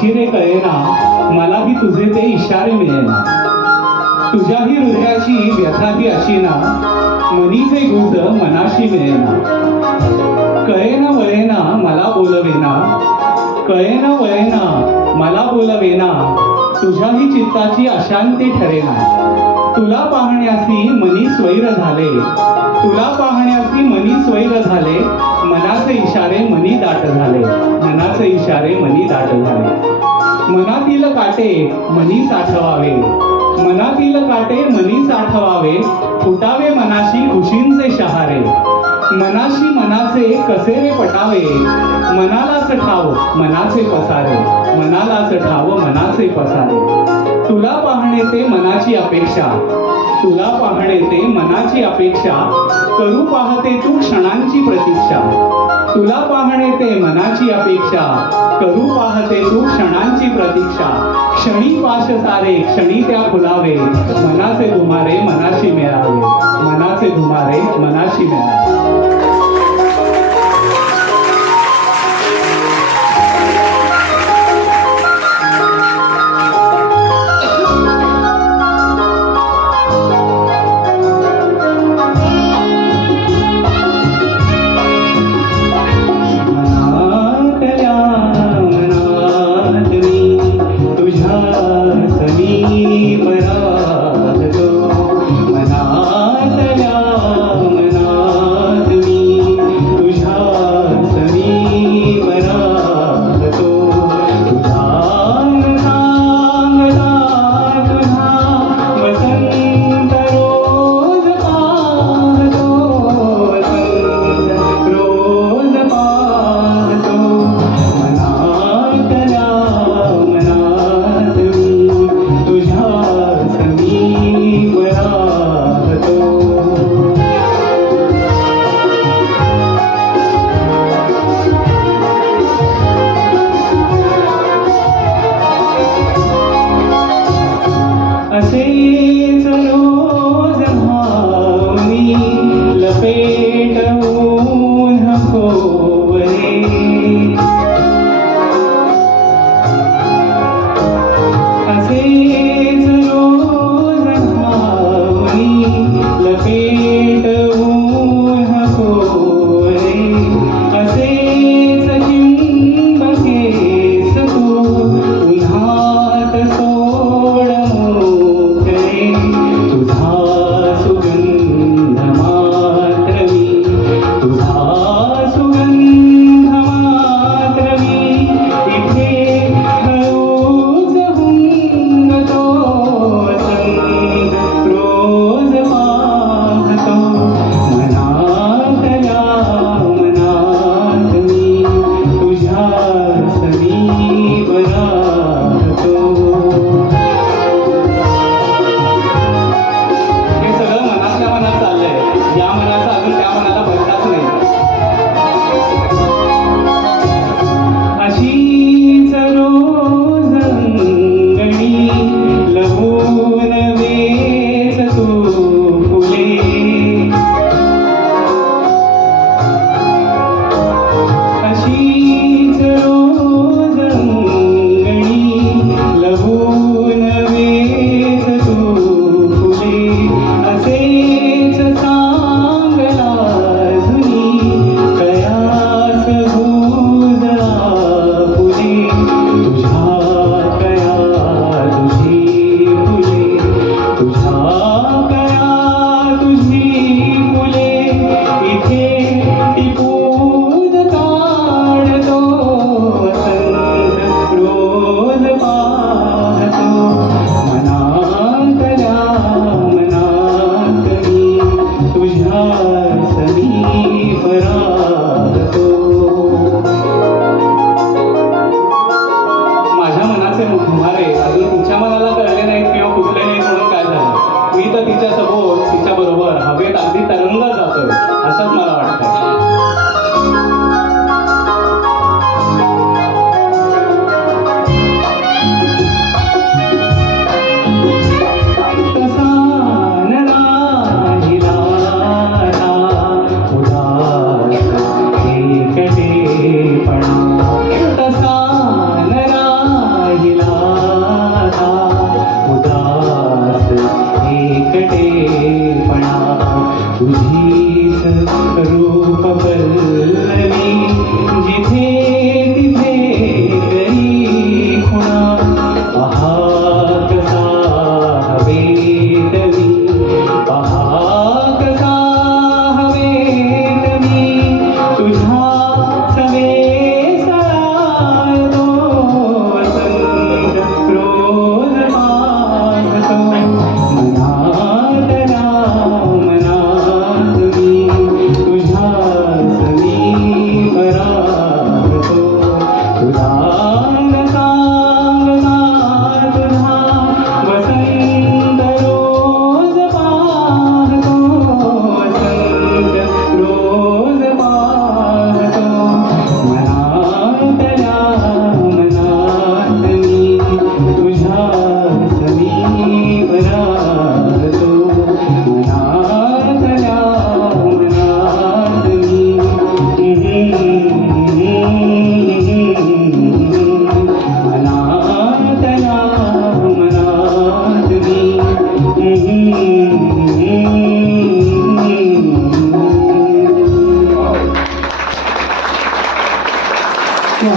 भाषेने कळेना मलाही तुझे ते इशारे मिळेना. तुझ्याही हृदयाची व्यथाही अशीना मनीचे गुज मनाशी मिळेना. कळेना वळेना मला बोलवेना. कळेना वळेना मला बोलवेना. तुझ्याही चित्ताची अशांती ठरेना तुला पाहण्यासी मनी स्वैर झाले. तुला पाहण्यासी मनी स्वैर झाले. मनाचे इशारे मनी दाट झाले. मनाचे इशारे मनी दाट झाले. मनातील काटे मनी साठवावे. मनातील काटे मनी साठवावे फुटावे मनाशी खुशींचे शहारे. मनाशी मनाचे कसे रे पटावे मनालाच ठाव मनाचे पसारे. मनालाच ठाव मनाचे पसारे. तुला पाहणे ते मनाची अपेक्षा. तुला पाहणे ते मनाची अपेक्षा. करू पाहते तू क्षणांची प्रतीक्षा. तुला पाहणे ते मनाची अपेक्षा. करू पाहते तू क्षणांची प्रतीक्षा. क्षणी पाश सारे क्षणी त्या फुलावे. मनाचे धुमारे मनाशी मिळावे. मनाचे धुमारे मनाशी मिळावे. Ja,